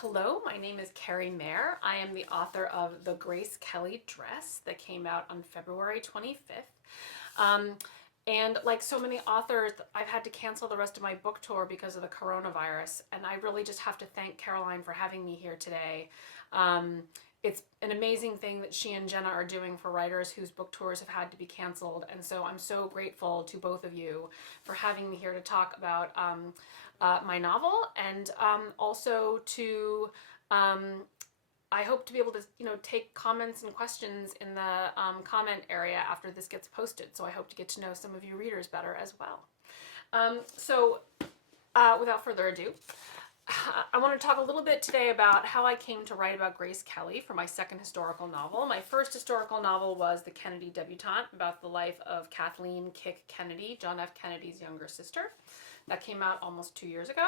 Hello, my name is Carrie Mayer. I am the author of The Grace Kelly Dress that came out on February 25th. Um, and like so many authors, I've had to cancel the rest of my book tour because of the coronavirus. And I really just have to thank Caroline for having me here today. Um, it's an amazing thing that she and Jenna are doing for writers whose book tours have had to be canceled. And so I'm so grateful to both of you for having me here to talk about my novel and also to um, I hope to be able to take comments and questions in the comment area after this gets posted. So I hope to get to know some of you readers better as well. Without further ado, I want to talk a little bit today about how I came to write about Grace Kelly for my second historical novel. My first historical novel was The Kennedy Debutante, about the life of Kathleen Kick Kennedy, John F. Kennedy's younger sister. That came out almost 2 years ago.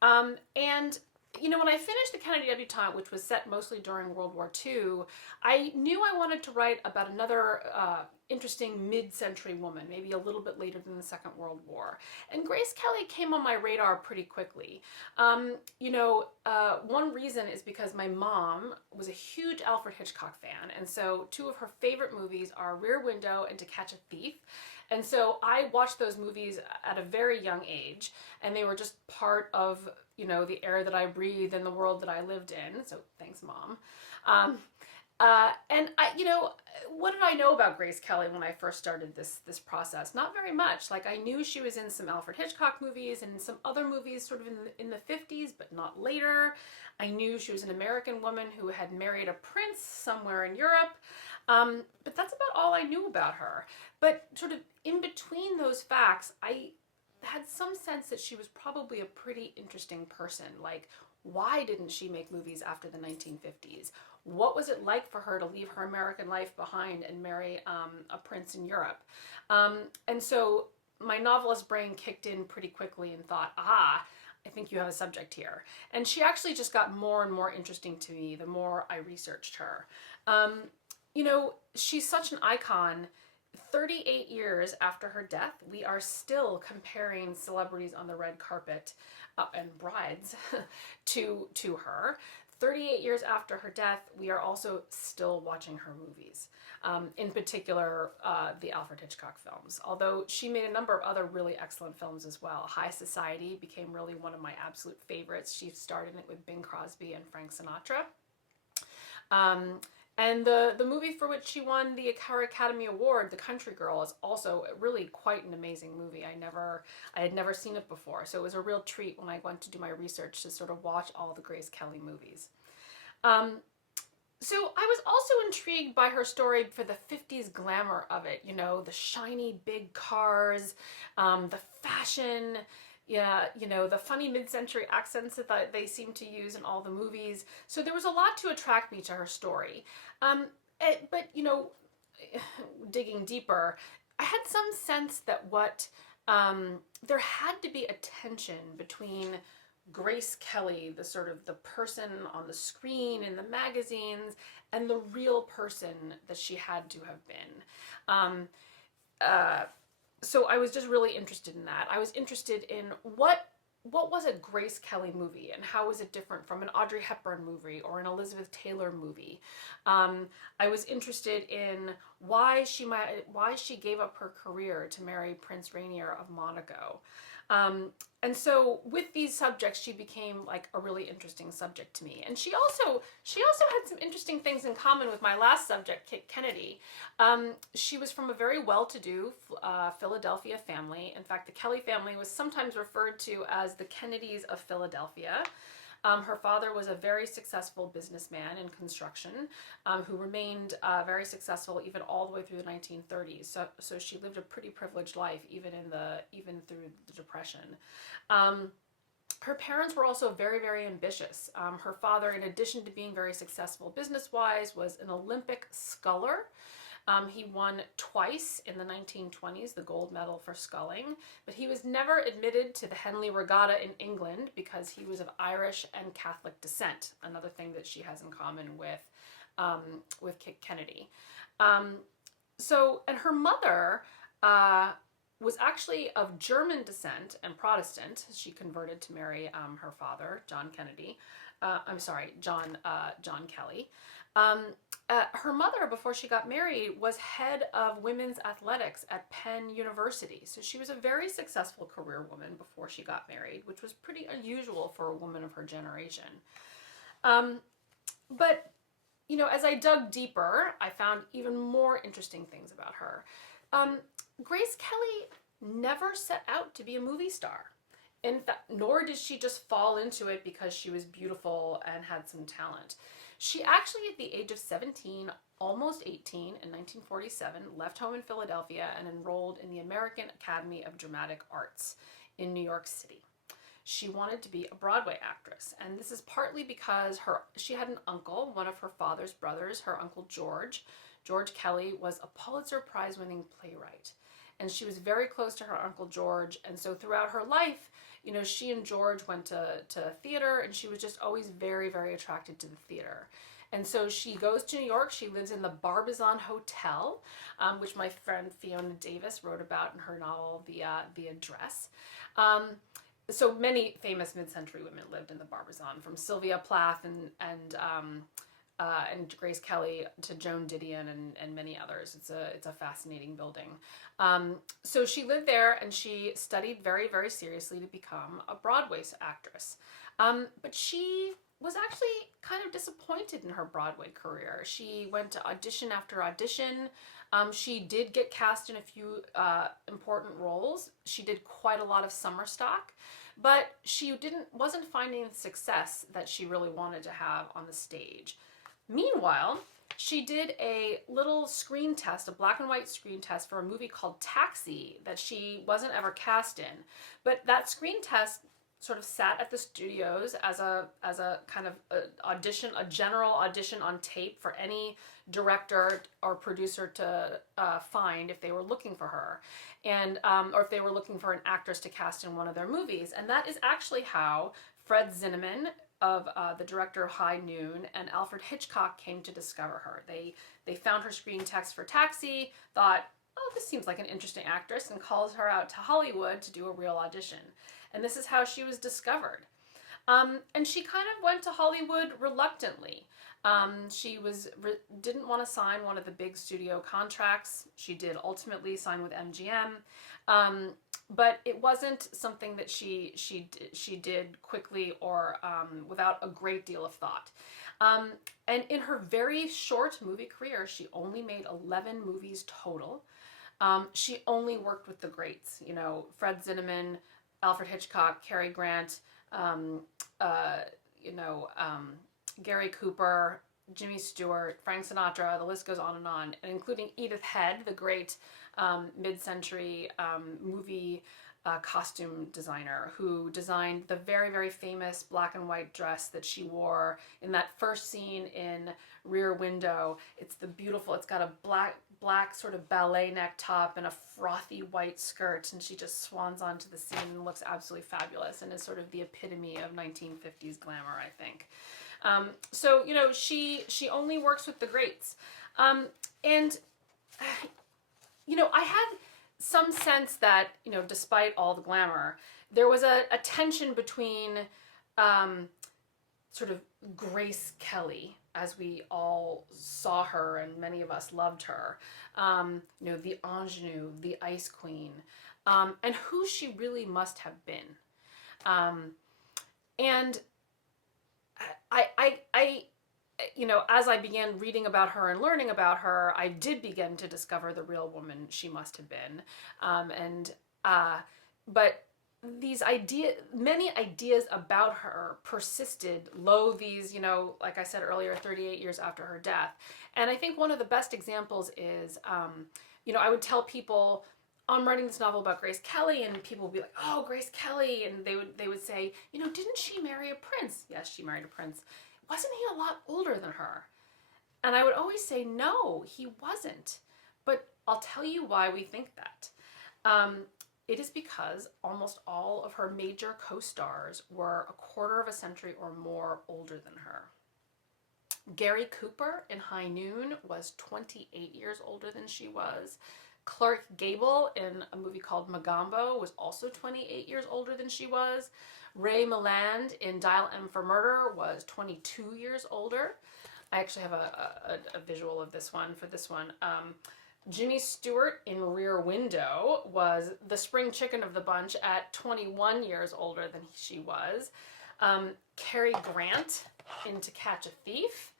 When I finished The Kennedy Debutante, which was set mostly during World War II, I knew I wanted to write about another interesting mid-century woman, maybe a little bit later than the Second World War. And Grace Kelly came on my radar pretty quickly. One reason is because my mom was a huge Alfred Hitchcock fan, and so two of her favorite movies are Rear Window and To Catch a Thief. And so I watched those movies at a very young age, and they were just part of, the air that I breathed and the world that I lived in. So thanks, Mom. What did I know about Grace Kelly when I first started this process? Not very much. Like, I knew she was in some Alfred Hitchcock movies and some other movies sort of in the 50s, but not later. I knew she was an American woman who had married a prince somewhere in Europe. But that's about all I knew about her. But sort of in between those facts, I had some sense that she was probably a pretty interesting person. Like, why didn't she make movies after the 1950s? What was it like for her to leave her American life behind and marry a prince in Europe? And so my novelist brain kicked in pretty quickly and thought, I think you have a subject here. And she actually just got more and more interesting to me the more I researched her. She's such an icon. 38 years after her death, we are still comparing celebrities on the red carpet and brides to her. 38 years after her death, we are also still watching her movies, in particular the Alfred Hitchcock films, although she made a number of other really excellent films as well. High Society became really one of my absolute favorites. She starred in it with Bing Crosby and Frank Sinatra. And the movie for which she won the Academy Award, The Country Girl, is also really quite an amazing movie. I had never seen it before, so it was a real treat when I went to do my research to sort of watch all the Grace Kelly movies. So I was also intrigued by her story for the 50s glamour of it, the shiny big cars, the fashion, the funny mid-century accents that they seem to use in all the movies. So there was a lot to attract me to her story. But digging deeper, I had some sense that there had to be a tension between Grace Kelly, the sort of the person on the screen in the magazines, and the real person that she had to have been. So I was just really interested in that. I was interested in what was a Grace Kelly movie and how was it different from an Audrey Hepburn movie or an Elizabeth Taylor movie. I was interested in why she gave up her career to marry Prince Rainier of Monaco. And so with these subjects, she became like a really interesting subject to me. And she also had some interesting things in common with my last subject, Kick Kennedy. She was from a very well-to-do Philadelphia family. In fact, the Kelly family was sometimes referred to as the Kennedys of Philadelphia. Her father was a very successful businessman in construction, who remained very successful even all the way through the 1930s. So she lived a pretty privileged life even through the Depression. Her parents were also very, very ambitious. Her father, in addition to being very successful business-wise, was an Olympic sculler. He won twice in the 1920s the gold medal for sculling, but he was never admitted to the Henley Regatta in England because he was of Irish and Catholic descent, another thing that she has in common with Kit Kennedy. And her mother was actually of German descent and Protestant. She converted to marry her father, John Kennedy. I'm sorry, John Kelly. Um, Her mother, before she got married, was head of women's athletics at Penn University. So she was a very successful career woman before she got married, which was pretty unusual for a woman of her generation. Um, but, as I dug deeper, I found even more interesting things about her. Um, Grace Kelly never set out to be a movie star. In fact, nor did she just fall into it because she was beautiful and had some talent. She actually, at the age of 17, almost 18, in 1947, left home in Philadelphia and enrolled in the American Academy of Dramatic Arts in New York City. She wanted to be a Broadway actress, and this is partly because she had an uncle, one of her father's brothers, her uncle George. George Kelly was a Pulitzer Prize winning playwright, and she was very close to her uncle George, and so throughout her life, she and George went to theater, and she was just always very, very attracted to the theater. And so she goes to New York. She lives in the Barbizon Hotel, which my friend Fiona Davis wrote about in her novel, The Address. So many famous mid-century women lived in the Barbizon, from Sylvia Plath and Grace Kelly to Joan Didion and many others. It's a fascinating building. So she lived there, and she studied very, very seriously to become a Broadway actress. But she was actually kind of disappointed in her Broadway career. She went to audition after audition. She did get cast in a few important roles. She did quite a lot of summer stock, but she wasn't finding the success that she really wanted to have on the stage. Meanwhile, she did a little screen test, a black and white screen test for a movie called Taxi that she wasn't ever cast in. But that screen test sort of sat at the studios as a kind of audition, a general audition on tape for any director or producer to find if they were looking for her, and or if they were looking for an actress to cast in one of their movies. And that is actually how Fred Zinnemann, of the director of High Noon, and Alfred Hitchcock came to discover her. They found her screen text for Taxi, thought, oh, this seems like an interesting actress, and calls her out to Hollywood to do a real audition. And this is how she was discovered. And she kind of went to Hollywood reluctantly. She didn't want to sign one of the big studio contracts. She did ultimately sign with MGM, but it wasn't something that she did quickly or without a great deal of thought. And in her very short movie career, she only made 11 movies total. She only worked with the greats, Fred Zinnemann, Alfred Hitchcock, Cary Grant, Gary Cooper, Jimmy Stewart, Frank Sinatra, the list goes on, and including Edith Head, the great mid-century movie costume designer who designed the very, very famous black and white dress that she wore in that first scene in Rear Window. It's got a black sort of ballet neck top and a frothy white skirt, and she just swans onto the scene and looks absolutely fabulous and is sort of the epitome of 1950s glamour, I think. So she only works with the greats. And I had some sense that, despite all the glamour, there was a tension between sort of Grace Kelly, as we all saw her and many of us loved her, the ingenue, the ice queen, and who she really must have been. And I as I began reading about her and learning about her, I did begin to discover the real woman she must have been. But many ideas about her persisted, these, like I said earlier, 38 years after her death. And I think one of the best examples is, I would tell people, I'm writing this novel about Grace Kelly, and people would be like, oh, Grace Kelly, and they would say, didn't she marry a prince? Yes, she married a prince. Wasn't he a lot older than her? And I would always say, no, he wasn't. But I'll tell you why we think that. It is because almost all of her major co-stars were a quarter of a century or more older than her. Gary Cooper in High Noon was 28 years older than she was. Clark Gable in a movie called Mogambo was also 28 years older than she was. Ray Milland in Dial M for Murder was 22 years older. I actually have a visual of this one for this one. Jimmy Stewart in Rear Window was the spring chicken of the bunch at 21 years older than she was. Cary Grant in To Catch a Thief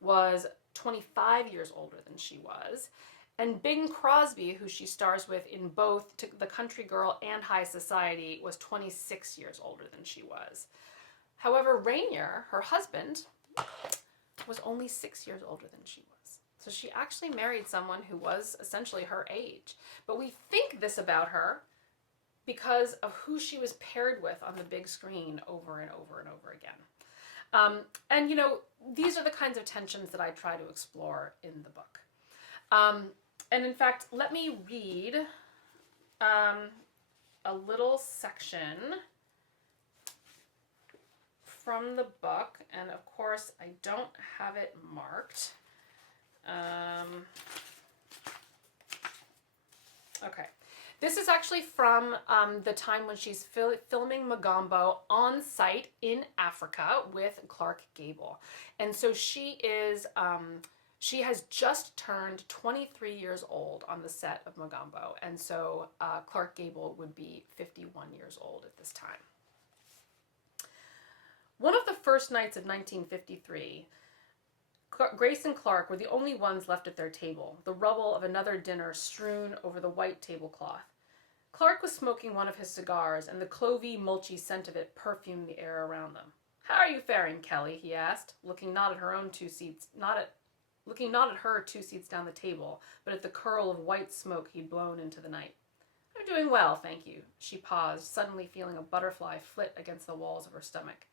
was 25 years older than she was. And Bing Crosby, who she stars with in both The Country Girl and High Society, was 26 years older than she was. However, Rainier, her husband, was only 6 years older than she was. So she actually married someone who was essentially her age. But we think this about her because of who she was paired with on the big screen over and over and over again. And, you know, these are the kinds of tensions that I try to explore in the book. And in fact, let me read a little section from the book. And of course, I don't have it marked. Okay. This is actually from the time when she's filming Mogambo on site in Africa with Clark Gable. And so she has just turned 23 years old on the set of Mogambo. And so Clark Gable would be 51 years old at this time. One of the first nights of 1953, Grace and Clark were the only ones left at their table, the rubble of another dinner strewn over the white tablecloth. Clark was smoking one of his cigars, and the clovey, mulchy scent of it perfumed the air around them. "How are you faring, Kelly?" he asked, looking not at her 2 seats down the table, but at the curl of white smoke he'd blown into the night. "I'm doing well, thank you." She paused, suddenly feeling a butterfly flit against the walls of her stomach.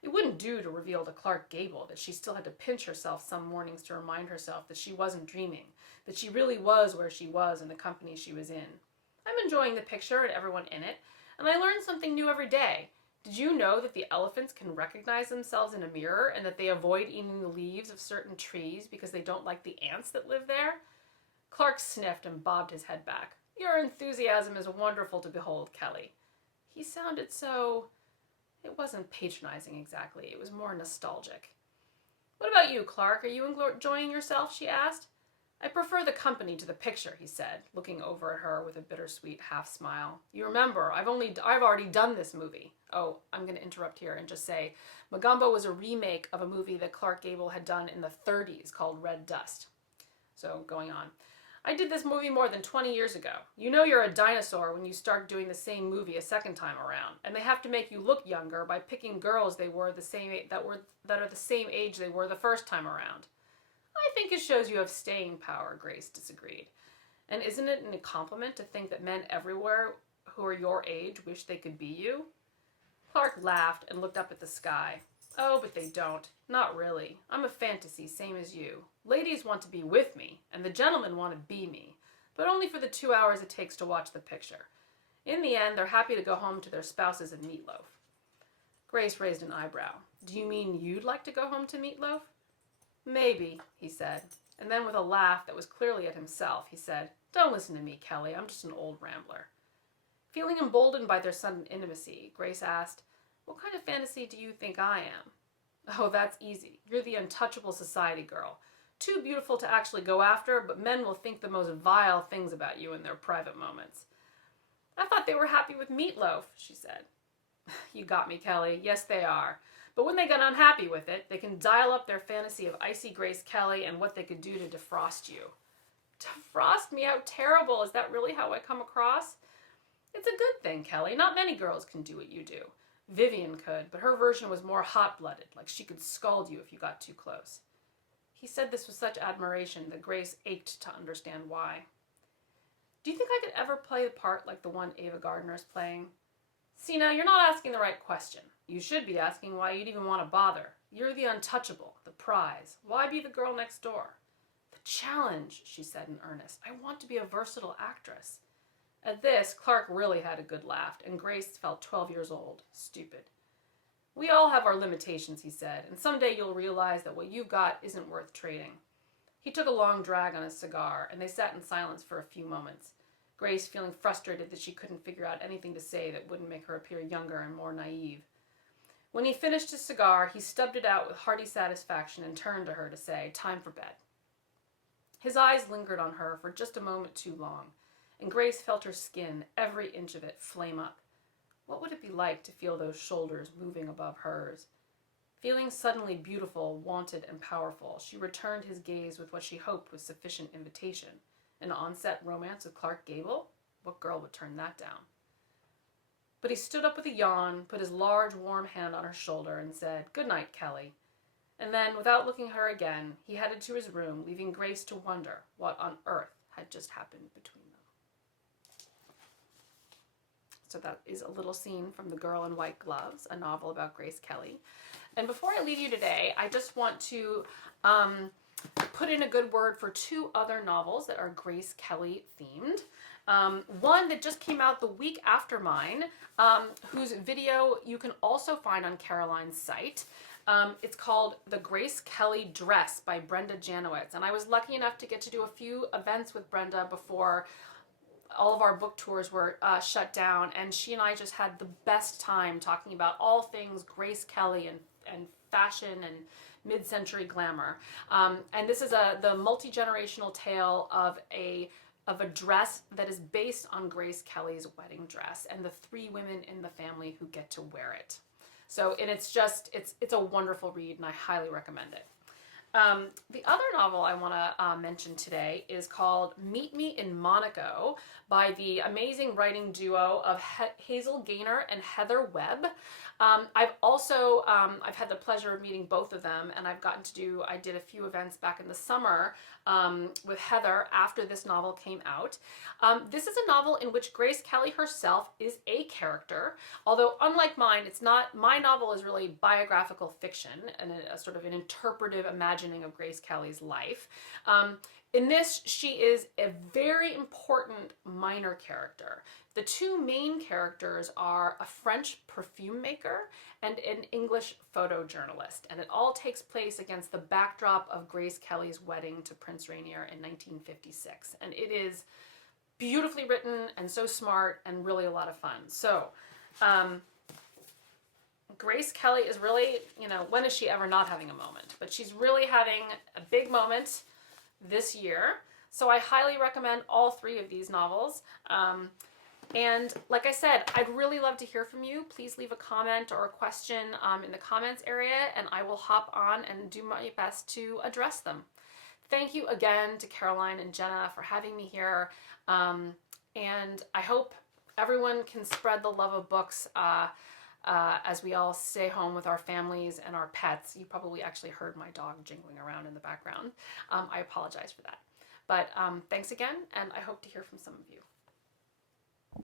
It wouldn't do to reveal to Clark Gable that she still had to pinch herself some mornings to remind herself that she wasn't dreaming, that she really was where she was in the company she was in. "I'm enjoying the picture and everyone in it, and I learn something new every day. Did you know that the elephants can recognize themselves in a mirror and that they avoid eating the leaves of certain trees because they don't like the ants that live there?" Clark sniffed and bobbed his head back. "Your enthusiasm is wonderful to behold, Kelly." He sounded so... It wasn't patronizing exactly. It was more nostalgic. "What about you, Clark? Are you enjoying yourself?" she asked. "I prefer the company to the picture," he said, looking over at her with a bittersweet half smile. "You remember, I've already done this movie." Oh, I'm going to interrupt here and just say, Mogambo was a remake of a movie that Clark Gable had done in the 30s called Red Dust. So, going on. "I did this movie more than 20 years ago. You know you're a dinosaur when you start doing the same movie a second time around, and they have to make you look younger by picking girls that are the same age they were the first time around." "I think it shows you have staying power," Grace disagreed. "And isn't it a compliment to think that men everywhere who are your age wish they could be you?" Clark laughed and looked up at the sky. "Oh, but they don't. Not really. I'm a fantasy, same as you. Ladies want to be with me, and the gentlemen want to be me, but only for the 2 hours it takes to watch the picture. In the end, they're happy to go home to their spouses and Meatloaf." Grace raised an eyebrow. "Do you mean you'd like to go home to Meatloaf?" "Maybe," he said. And then with a laugh that was clearly at himself, he said, "Don't listen to me, Kelly. I'm just an old rambler." Feeling emboldened by their sudden intimacy, Grace asked, "What kind of fantasy do you think I am?" "Oh, that's easy. You're the untouchable society girl. Too beautiful to actually go after, but men will think the most vile things about you in their private moments." "I thought they were happy with Meatloaf," she said. "You got me, Kelly. Yes, they are. But when they get unhappy with it, they can dial up their fantasy of icy Grace Kelly and what they could do to defrost you." "Defrost me? How terrible. Is that really how I come across?" "It's a good thing, Kelly. Not many girls can do what you do. Vivian could, but her version was more hot-blooded, like she could scald you if you got too close." He said this with such admiration that Grace ached to understand why. "Do you think I could ever play the part like the one Ava Gardner's playing?" "See, now, you're not asking the right question. You should be asking why you'd even want to bother. You're the untouchable, the prize. Why be the girl next door?" "The challenge," she said in earnest. "I want to be a versatile actress." At this, Clark really had a good laugh, and Grace felt 12 years old. Stupid. "We all have our limitations," he said, "and someday you'll realize that what you've got isn't worth trading." He took a long drag on his cigar, and they sat in silence for a few moments, Grace feeling frustrated that she couldn't figure out anything to say that wouldn't make her appear younger and more naive. When he finished his cigar, he stubbed it out with hearty satisfaction and turned to her to say, "Time for bed." His eyes lingered on her for just a moment too long, and Grace felt her skin, every inch of it, flame up. What would it be like to feel those shoulders moving above hers? Feeling suddenly beautiful, wanted, and powerful, she returned his gaze with what she hoped was sufficient invitation. An on-set romance with Clark Gable? What girl would turn that down? But he stood up with a yawn, put his large, warm hand on her shoulder, and said, "Good night, Kelly." And then, without looking at her again, he headed to his room, leaving Grace to wonder what on earth had just happened between them. So that is a little scene from The Girl in White Gloves, a novel about Grace Kelly. And before I leave you today, I just want to put in a good word for two other novels that are Grace Kelly themed. One that just came out the week after mine, whose video you can also find on Caroline's site. It's called The Grace Kelly Dress by Brenda Janowitz. And I was lucky enough to get to do a few events with Brenda before all of our book tours were shut down. And she and I just had the best time talking about all things Grace Kelly and fashion and mid-century glamour. And this is the multi-generational tale of a dress that is based on Grace Kelly's wedding dress and the three women in the family who get to wear it. So, and it's a wonderful read, and I highly recommend it. The other novel I want to mention today is called Meet Me in Monaco by the amazing writing duo of Hazel Gaynor and Heather Webb. I've had the pleasure of meeting both of them, and I did a few events back in the summer with Heather after this novel came out. This is a novel in which Grace Kelly herself is a character, although unlike mine, my novel is really biographical fiction and a sort of an interpretive imagining of Grace Kelly's life. In this, she is a very important minor character. The two main characters are a French perfume maker and an English photojournalist, and it all takes place against the backdrop of Grace Kelly's wedding to Prince Rainier in 1956. And it is beautifully written and so smart and really a lot of fun. So, Grace Kelly is really, when is she ever not having a moment? But she's really having a big moment this year. So I highly recommend all three of these novels. And like I said, I'd really love to hear from you. Please leave a comment or a question in the comments area, and I will hop on and do my best to address them. Thank you again to Caroline and Jenna for having me here. And I hope everyone can spread the love of books as we all stay home with our families and our pets. You probably actually heard my dog jingling around in the background. I apologize for that. But thanks again, and I hope to hear from some of you.